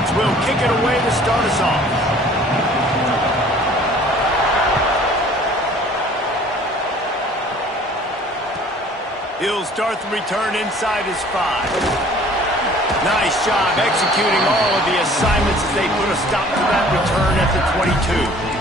Dogs will kick it away to start us off. He'll start the return inside his 5. Nice job executing all of the assignments as they put a stop to that return at the 22.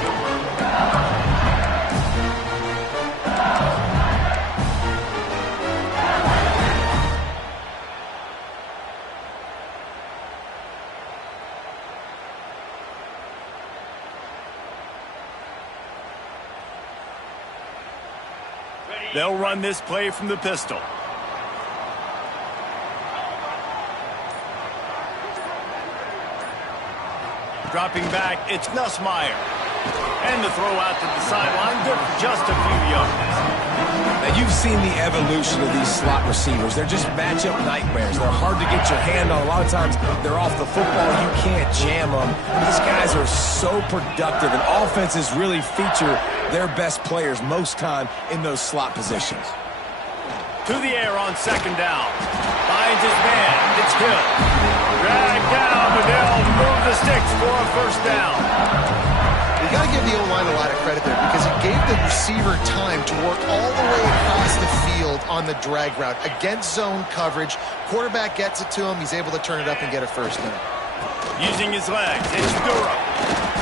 They'll run this play from the pistol. Dropping back, it's Nussmeier. And the throw out to the sideline, good for just a few yards. Now, you've seen the evolution of these slot receivers. They're just matchup nightmares. They're hard to get your hand on. A lot of times, they're off the football. You can't jam them. These guys are so productive, and offenses really feature their best players most time in those slot positions. To the air on second down. Finds his man. It's Hill. Dragged down, but they'll move the sticks for a first down. You got to give the O-line a lot of credit there because it gave the receiver time to work all the way across the field on the drag route against zone coverage. Quarterback gets it to him. He's able to turn it up and get a first down. Using his legs, it's Durham.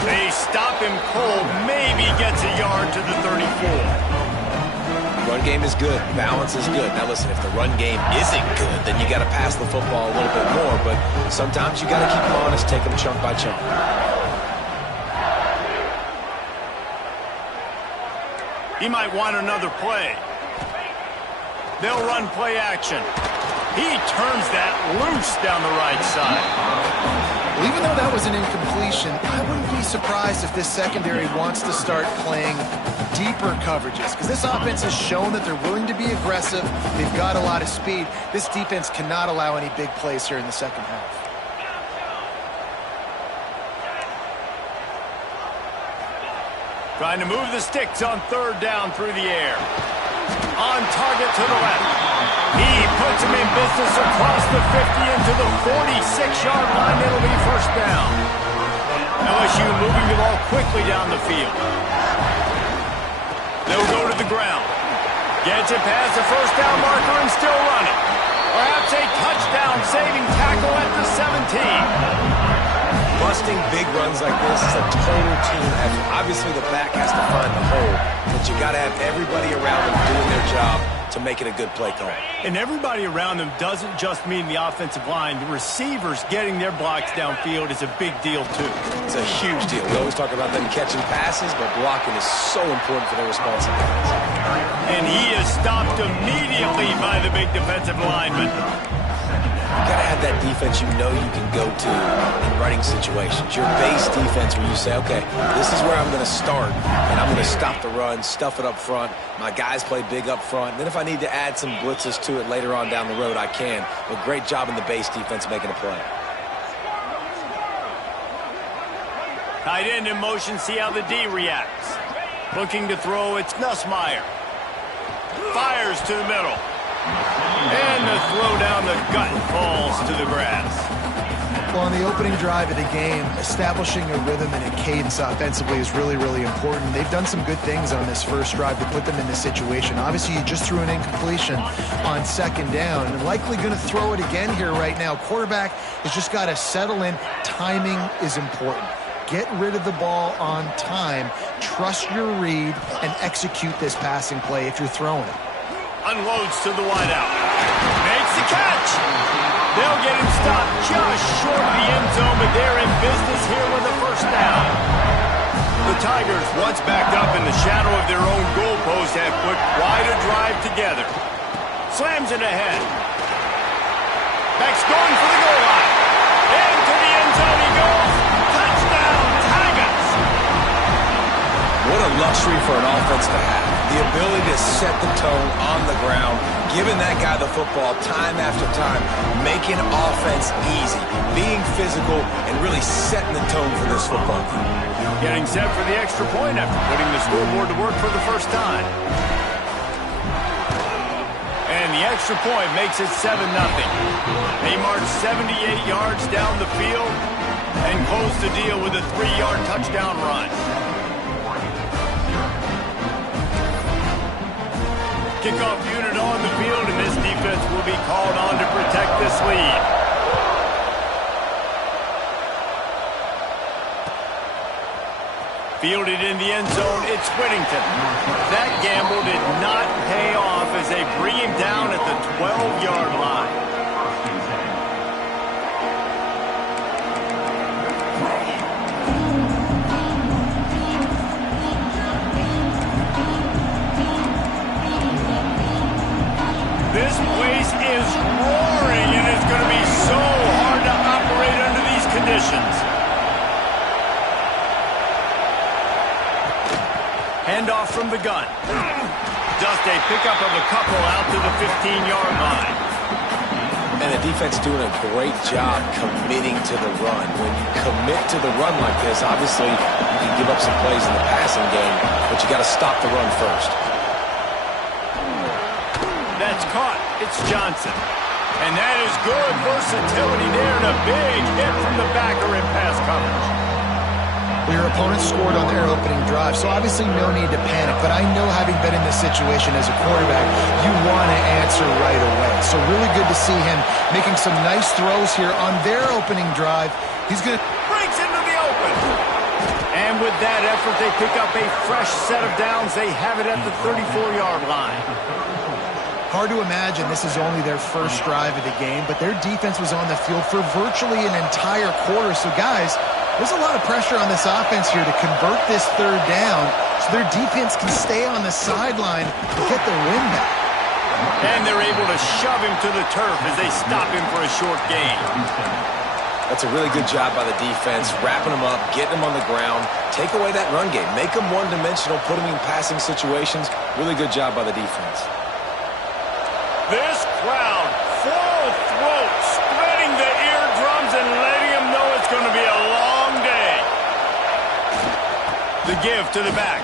They stop him cold, maybe gets a yard to the 34. Run game is good. Balance is good. Now listen, if the run game isn't good, then you got to pass the football a little bit more. But sometimes you got to keep them honest, take them chunk by chunk. He might want another play. They'll run play action. He turns that loose down the right side. Well, even though that was an incompletion, I wouldn't be surprised if this secondary wants to start playing deeper coverages because this offense has shown that they're willing to be aggressive. They've got a lot of speed. This defense cannot allow any big plays here in the second half. Trying to move the sticks on third down through the air. On target to the left. He puts him in business across the 50 into the 46-yard line. It'll be first down. LSU moving the ball quickly down the field. They'll go to the ground. Gets it past the first down marker and still running. Perhaps a touchdown-saving tackle at the 17. Busting big runs like this is a total team effort. Obviously, the back has to find the hole, but you got to have everybody around them doing their job to make it a good play call. And everybody around them doesn't just mean the offensive line. The receivers getting their blocks downfield is a big deal, too. It's a huge deal. We always talk about them catching passes, but blocking is so important for their responsibilities. And he is stopped immediately by the big defensive lineman. You got to have that defense you know you can go to in running situations. Your base defense where you say, okay, this is where I'm going to start, and I'm going to stop the run, stuff it up front. My guys play big up front. And then if I need to add some blitzes to it later on down the road, I can. But great job in the base defense making a play. Tight end in motion, see how the D reacts. Looking to throw, it's Nussmeier. Fires to the middle. And the throw down the gut falls to the grass. Well, on the opening drive of the game, establishing a rhythm and a cadence offensively is really, really important. They've done some good things on this first drive to put them in this situation. Obviously, you just threw an incompletion on second down. And likely going to throw it again here right now. Quarterback has just got to settle in. Timing is important. Get rid of the ball on time. Trust your read and execute this passing play if you're throwing it. Unloads to the wideout. Makes the catch. They'll get him stopped just short of the end zone, but they're in business here with a first down. The Tigers, once backed up in the shadow of their own goalpost, have put quite a drive together. Slams it ahead. Beck's going for the goal line. Into the end zone he goes. Touchdown, Tigers. What a luxury for an offense to have. The ability to set the tone on the ground, giving that guy the football time after time, making offense easy, being physical, and really setting the tone for this football team. Getting set for the extra point after putting the scoreboard to work for the first time. And the extra point makes it 7-0. They march 78 yards down the field. and close the deal with a 3-yard touchdown run. Kickoff unit on the field, and this defense will be called on to protect this lead. Fielded in the end zone, it's Whittington. That gamble did not pay off as they bring him down at the 12-yard line. This place is roaring, and it's going to be so hard to operate under these conditions. Handoff from the gun. Just a pickup of a couple out to the 15-yard line. And the defense doing a great job committing to the run. When you commit to the run like this, obviously you can give up some plays in the passing game, but you got to stop the run first. That's caught. It's Johnson. And that is good versatility there, and a big hit from the backer in pass coverage. Well, your opponent scored on their opening drive, so obviously no need to panic. But I know, having been in this situation as a quarterback, you want to answer right away. So really good to see him making some nice throws here on their opening drive. He's going to... Breaks into the open. And with that effort, they pick up a fresh set of downs. They have it at the 34-yard line. Hard to imagine this is only their first drive of the game, but their defense was on the field for virtually an entire quarter. So, guys, there's a lot of pressure on this offense here to convert this third down so their defense can stay on the sideline and get the win back. And they're able to shove him to the turf as they stop him for a short gain. That's a really good job by the defense, wrapping them up, getting them on the ground, take away that run game, make them one-dimensional, put them in passing situations. Really good job by the defense. This crowd, full throat, spreading the eardrums and letting them know it's going to be a long day. The give to the back.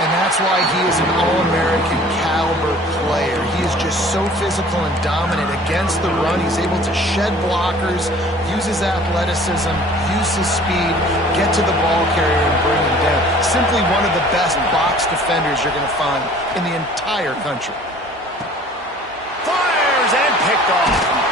And that's why he is an All-American caliber player. He is just so physical and dominant against the run. He's able to shed blockers, use his athleticism, use his speed, get to the ball carrier and bring him down. Simply one of the best box defenders you're going to find in the entire country. Fires and picked off.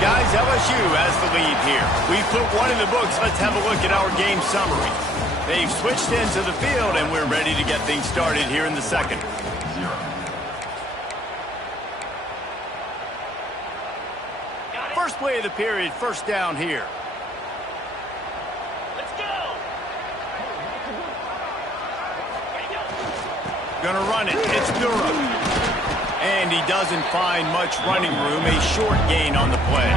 Guys, LSU has the lead here. We've put one in the books. Let's have a look at our game summary. They've switched into the field, and we're ready to get things started here in the second. First play of the period, first down here. Let's go. Gonna run it. It's Durham. And he doesn't find much running room. A short gain on the play.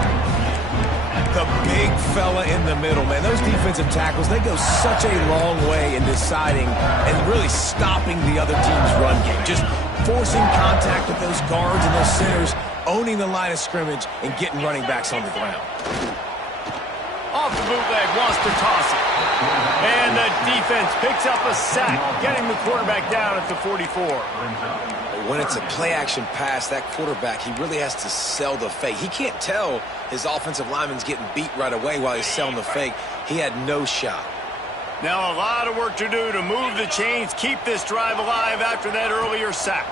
The big fella in the middle, man. Those defensive tackles, they go such a long way in deciding and really stopping the other team's run game. Just forcing contact with those guards and those centers, owning the line of scrimmage, and getting running backs on the ground. Off the bootleg, wants to toss it. And the defense picks up a sack, getting the quarterback down at the 44. When it's a play-action pass, that quarterback, he really has to sell the fake. He can't tell his offensive lineman's getting beat right away while he's selling the fake. He had no shot. Now a lot of work to do to move the chains, keep this drive alive after that earlier sack.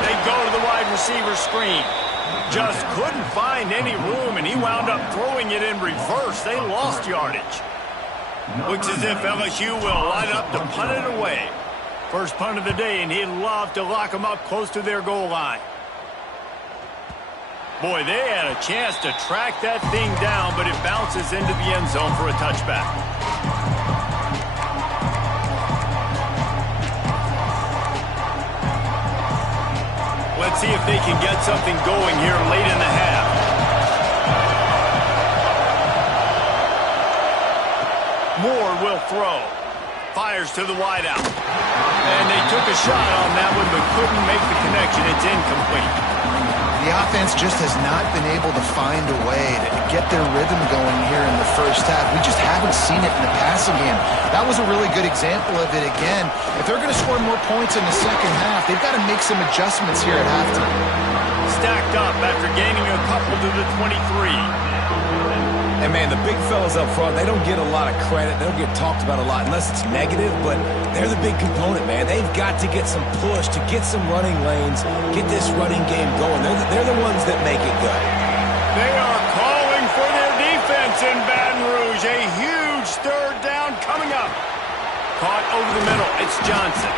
They go to the wide receiver screen. Just couldn't find any room, and he wound up throwing it in reverse. They lost yardage. Looks as if LSU will line up to punt it away. First punt of the day, and he'd love to lock them up close to their goal line. Boy, they had a chance to track that thing down, but it bounces into the end zone for a touchback. Let's see if they can get something going here late in the half. Moore will throw. Fires to the wideout. And they took a shot on that one but couldn't make the connection. It's incomplete. The offense just has not been able to find a way to get their rhythm going here in the first half. We just haven't seen it in the passing game. That was a really good example of it again. If they're going to score more points in the second half, they've got to make some adjustments here at halftime. Stacked up after gaining a couple to the 23. And, man, the big fellas up front, they don't get a lot of credit. They don't get talked about a lot unless it's negative, but they're the big component, man. They've got to get some push, to get some running lanes, get this running game going. They're the ones that make it go. They are calling for their defense in Baton Rouge. A huge third down coming up. Caught over the middle. It's Johnson.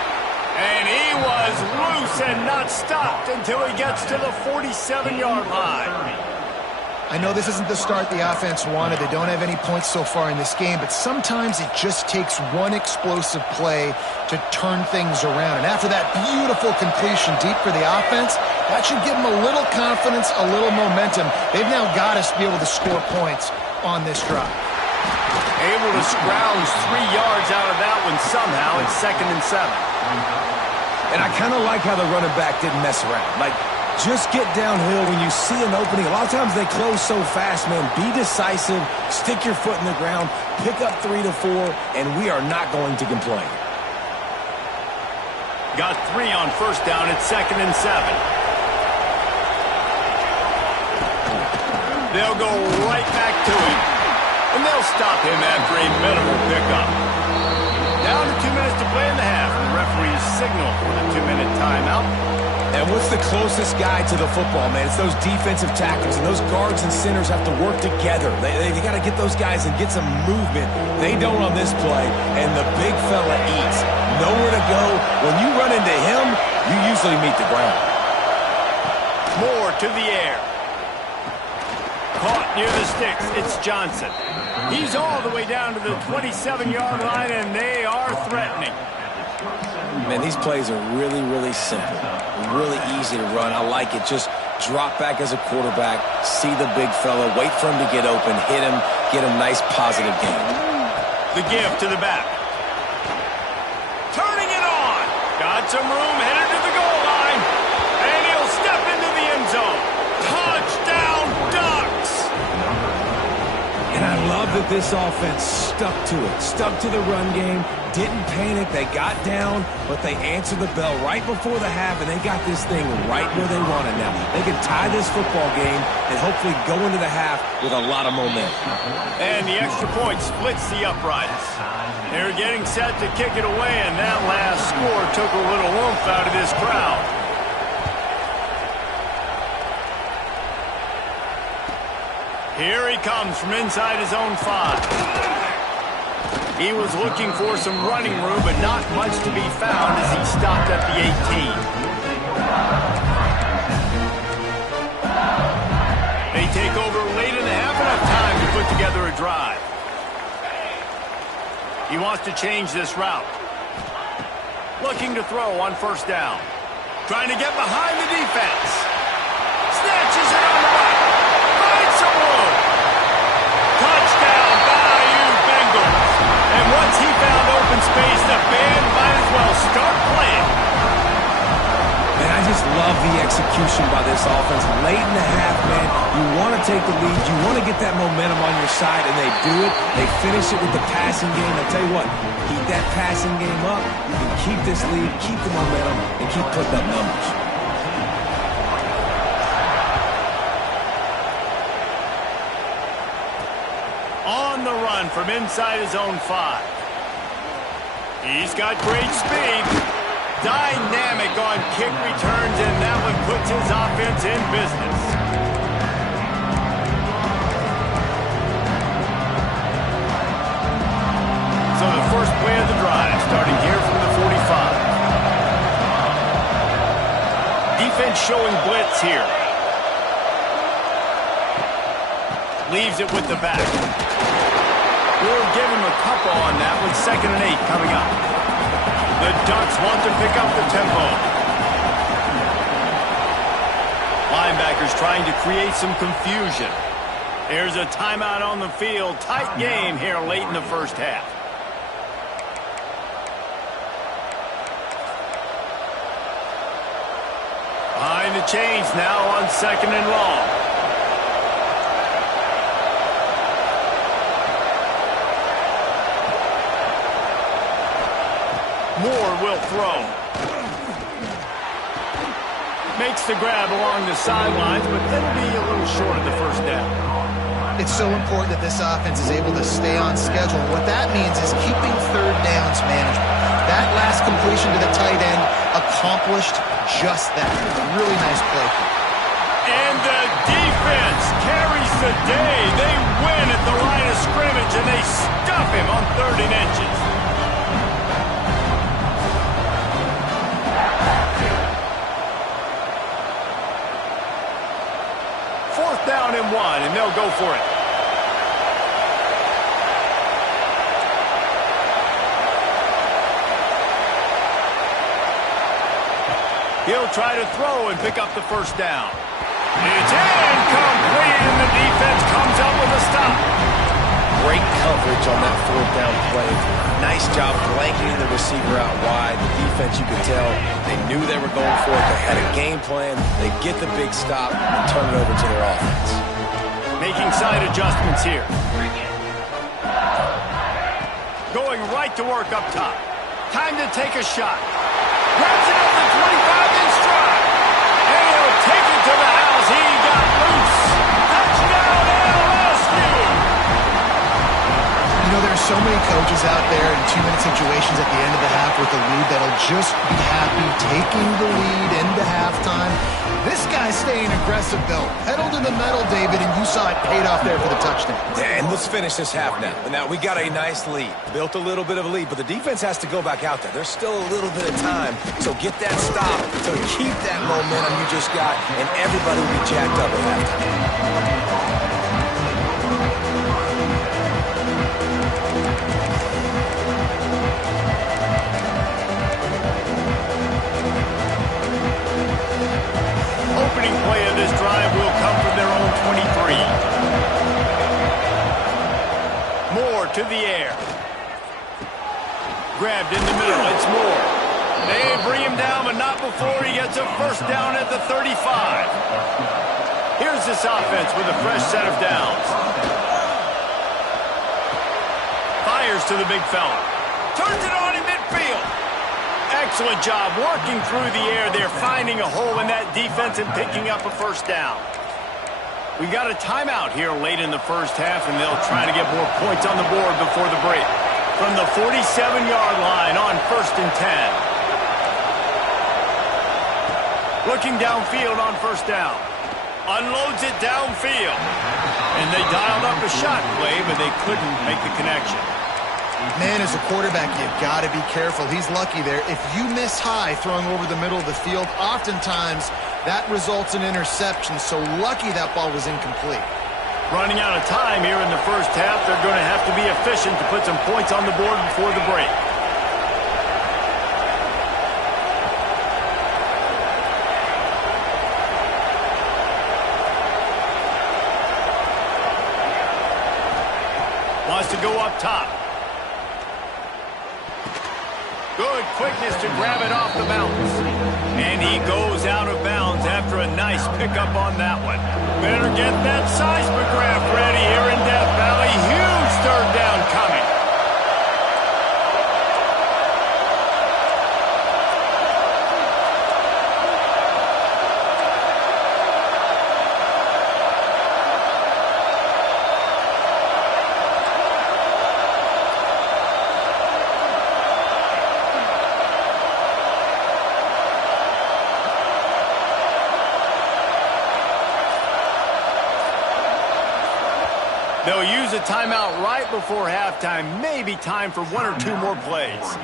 And he was loose and not stopped until he gets to the 47-yard line. I know this isn't the start the offense wanted. They don't have any points so far in this game, but sometimes it just takes one explosive play to turn things around. And after that beautiful completion deep for the offense, that should give them a little confidence, a little momentum. They've now got to be able to score points on this drive. Able to scrounge 3 yards out of that one somehow. It's 2nd and 7. And I kind of like how the running back didn't mess around. Like, just get downhill when you see an opening. A lot of times they close so fast, man. Be decisive, stick your foot in the ground, pick up 3 to 4, and we are not going to complain. Got 3 on first down. It's 2nd and 7. They'll go right back to him, and they'll stop him after a minimal pickup. Down to 2 minutes to play in the half, and the referees signal for the 2-minute timeout. And what's the closest guy to the football, man? It's those defensive tackles, and those guards and centers have to work together. They got to get those guys and get some movement. They don't on this play, and the big fella eats. Nowhere to go. When you run into him, you usually meet the ground. Moore to the air. Caught near the sticks. It's Johnson. He's all the way down to the 27-yard line, and they are threatening. Man, these plays are really, really simple. Really easy to run. I like it. Just drop back as a quarterback, see the big fella, wait for him to get open, hit him, get a nice positive game. The give to the back. Turning it on. Got some room, headed to the goal line. And he'll step into the end zone. Touchdown, Ducks! And I love that this offense stuck to it, stuck to the run game, didn't panic. They got down, but they answered the bell right before the half, and they got this thing right where they want it now. They can tie this football game and hopefully go into the half with a lot of momentum. And the extra point splits the uprights. They're getting set to kick it away, and that last score took a little oomph out of this crowd. Here he comes from inside his own 5. He was looking for some running room, but not much to be found as he stopped at the 18. They take over late in the half, enough time to put together a drive. He wants to change this route. Looking to throw on first down. Trying to get behind the defense. Snatches it on the right. Finds some room. Touchdown, Bayou Bengals. And once he found open space, the band might as well start playing. Man, I just love the execution by this offense. Late in the half, man, you want to take the lead. You want to get that momentum on your side, and they do it. They finish it with the passing game. I'll tell you what, keep that passing game up. You can keep this lead, keep the momentum, and keep putting up numbers. On the run from inside his own 5. He's got great speed. Dynamic on kick returns, and that one puts his offense in business. So the first play of the drive, starting here from the 45. Defense showing blitz here. Leaves it with the back. We'll give him a couple on that with 2nd and 8 coming up. The Ducks want to pick up the tempo. Linebackers trying to create some confusion. There's a timeout on the field. Tight game here late in the first half. Behind the to change now on 2nd and long. Moore will throw. Makes the grab along the sidelines, but that'll be a little short of the first down. It's so important that this offense is able to stay on schedule. What that means is keeping third downs manageable. That last completion to the tight end accomplished just that. Really nice play. And the defense carries the day. They win at the line of scrimmage, and they stuff him on 3rd and inches. Down and 1, and they'll go for it. He'll try to throw and pick up the first down. It's incomplete, and the defense comes up with a stop. Great coverage on that 4th down play. Nice job blanketing the receiver out wide. The defense, you could tell, they knew they were going for it. They had a game plan. They get the big stop and turn it over to their offense. Making side adjustments here. Going right to work up top. Time to take a shot. Grabs it up to 25 in stride. And he'll take it to the house. He got loose. Touchdown, LSU! You know, there are so many coaches out there in 2-minute situations at the end of the half with a lead that'll just be happy taking the lead into halftime. This guy's staying aggressive, though. Pedal to the metal, David, and you saw it paid off there for the touchdown. Yeah, and let's finish this half now. Now, we got a nice lead. Built a little bit of a lead, but the defense has to go back out there. There's still a little bit of time. So get that stop to keep that momentum you just got, and everybody will be jacked up at halftime. Opening play of this drive will come from their own 23. Moore to the air. Grabbed in the middle. It's Moore. They bring him down, but not before he gets a first down at the 35. Here's this offense with a fresh set of downs. Fires to the big fella. Turns it on in midfield. Excellent job working through the air there, finding a hole in that defense and picking up a first down. We got a timeout here late in the first half, and they'll try to get more points on the board before the break. From the 47-yard line on 1st and 10. Looking downfield on first down. Unloads it downfield. And they dialed up a shot play, but they couldn't make the connection. Man, as a quarterback, you've got to be careful. He's lucky there. If you miss high throwing over the middle of the field, oftentimes that results in interception. So lucky that ball was incomplete. Running out of time here in the first half. They're going to have to be efficient to put some points on the board before the break. Wants to go up top. Good quickness to grab it off the bounce. And he goes out of bounds after a nice pickup on that one. Better get that seismograph ready here in Death Valley. Huge 3rd down coming. They'll use a timeout right before halftime. Maybe time for 1 or 2 more plays.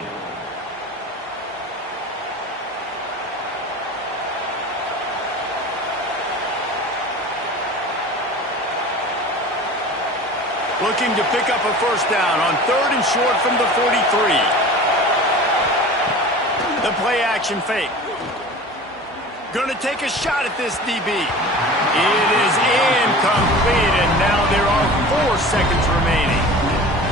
Looking to pick up a first down on 3rd and short from the 43. The play action fake. Going to take a shot at this DB. It is incomplete, and now there are 4 seconds remaining.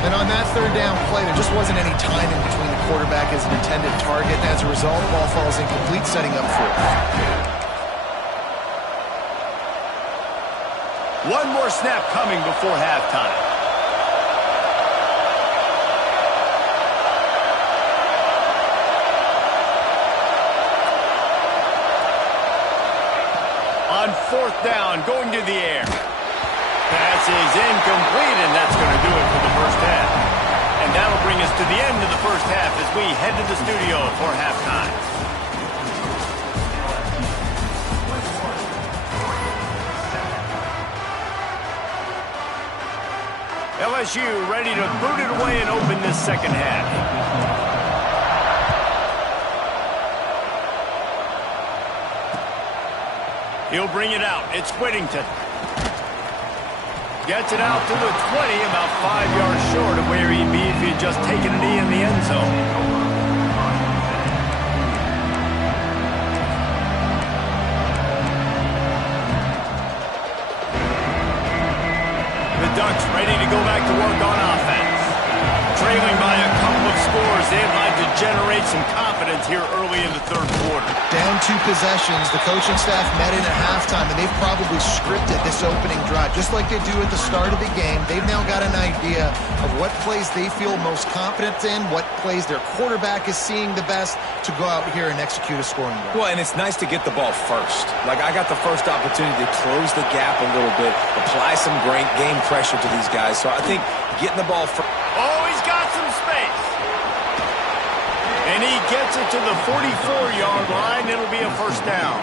And on that 3rd down play, there just wasn't any time in between the quarterback as an intended target. And as a result, ball falls incomplete, setting up 4th. One more snap coming before halftime. On fourth down, going to the air. Pass is incomplete, and that's going to do it for the first half. And that'll bring us to the end of the first half as we head to the studio for halftime. LSU ready to boot it away and open this second half. He'll bring it out. It's Whittington. Gets it out to the 20, about 5 yards short of where he'd be if he had just taken a knee in the end zone. The Ducks ready to go back to work on offense. Trailing by a couple of scores, they'd like to generate some confidence here early in the third quarter. Down 2 possessions, the coaching staff met in at halftime, and they've probably scripted this opening drive. Just like they do at the start of the game, they've now got an idea of what plays they feel most confident in, what plays their quarterback is seeing the best to go out here and execute a scoring drive. Well, and it's nice to get the ball first. Like, I got the first opportunity to close the gap a little bit, apply some great game pressure to these guys. So I think getting the ball first. Oh, he's got some space. And he gets it to the 44-yard line. It'll be a first down.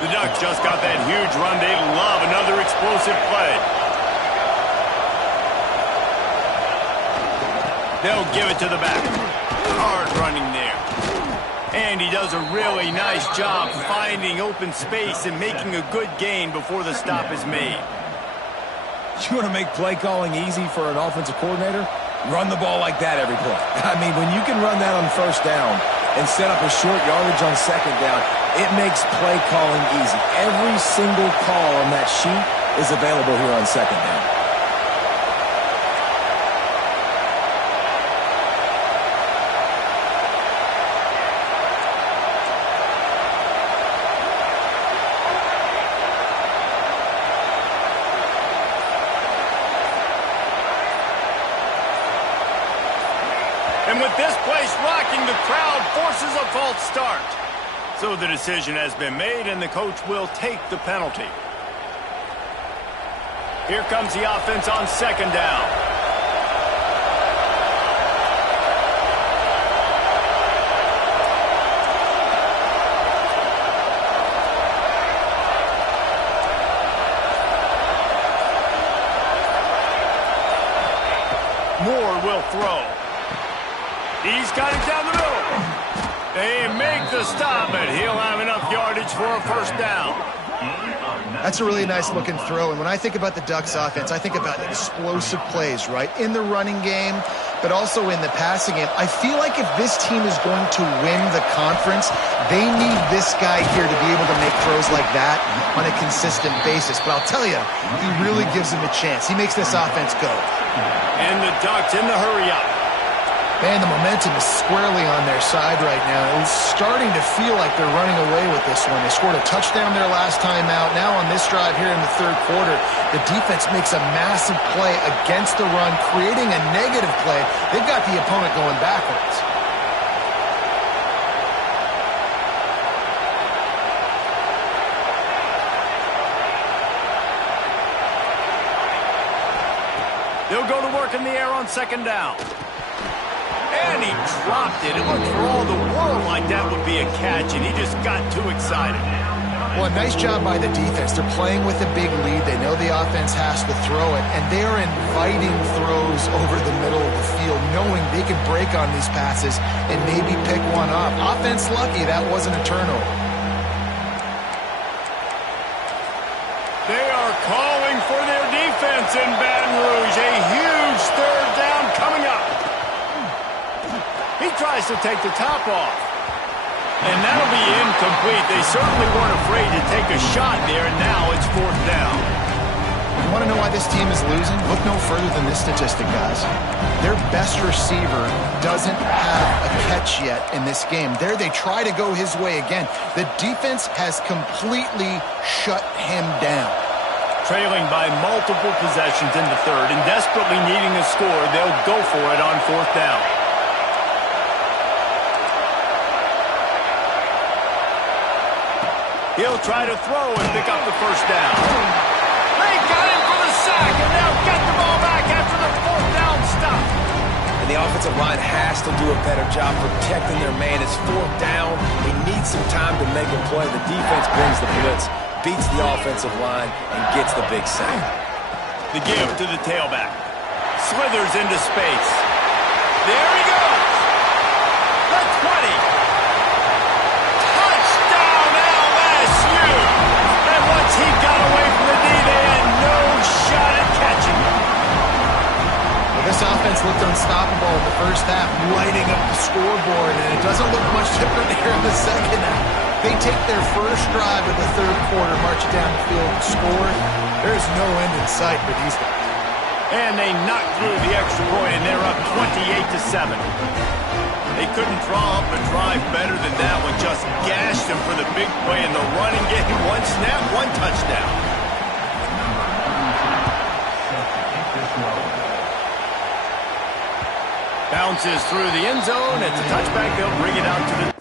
The Ducks just got that huge run. They love another explosive play. They'll give it to the back. Hard running there. And he does a really nice job finding open space and making a good gain before the stop is made. You want to make play calling easy for an offensive coordinator? Run the ball like that every play. I mean, when you can run that on first down and set up a short yardage on second down, it makes play calling easy. Every single call on that sheet is available here on second down. And with this place rocking, the crowd forces a false start. So the decision has been made, and the coach will take the penalty. Here comes the offense on second down. Moore will throw. He's got it down the middle. They make the stop, but he'll have enough yardage for a first down. That's a really nice looking throw. And when I think about the Ducks offense, I think about explosive plays, right? In the running game, but also in the passing game. I feel like if this team is going to win the conference, they need this guy here to be able to make throws like that on a consistent basis. But I'll tell you, he really gives them a chance. He makes this offense go. And the Ducks in the hurry-up. Man, the momentum is squarely on their side right now. It's starting to feel like they're running away with this one. They scored a touchdown their last time out. Now on this drive here in the third quarter, the defense makes a massive play against the run, creating a negative play. They've got the opponent going backwards. They'll go to work in the air on second down. And he dropped it. It looked for all the world like that would be a catch, and he just got too excited. Well, nice job by the defense. They're playing with a big lead. They know the offense has to throw it, and they're inviting throws over the middle of the field, knowing they can break on these passes and maybe pick one up. Offense lucky that wasn't a turnover. They are calling for their defense in Baton Rouge. A huge third down coming up. He tries to take the top off. And that'll be incomplete. They certainly weren't afraid to take a shot there, and now it's fourth down. Want to know why this team is losing? Look no further than this statistic, guys. Their best receiver doesn't have a catch yet in this game. There they try to go his way again. The defense has completely shut him down. Trailing by multiple possessions in the third and desperately needing a score, they'll go for it on fourth down. He'll try to throw and pick up the first down. They got him for the sack, and they'll get the ball back after the fourth down stop. And the offensive line has to do a better job protecting their man. It's fourth down. They need some time to make a play. The defense brings the blitz, beats the offensive line, and gets the big sack. The give to the tailback. Slithers into space. There he goes. The 20. Touchdown LSU. And once he got away from the D, they had no shot at catching him. Well, this offense looked unstoppable in the first half, lighting up the scoreboard, and it doesn't look much different here in the second half. They take their first drive of the third quarter, march down the field, and score. There's no end in sight for these guys. And they knocked through the extra point, and they're up 28-7. They couldn't draw up a drive better than that one. Just gashed him for the big play in the running game. One snap, one touchdown. Bounces through the end zone. It's a touchback. They'll bring it out to the...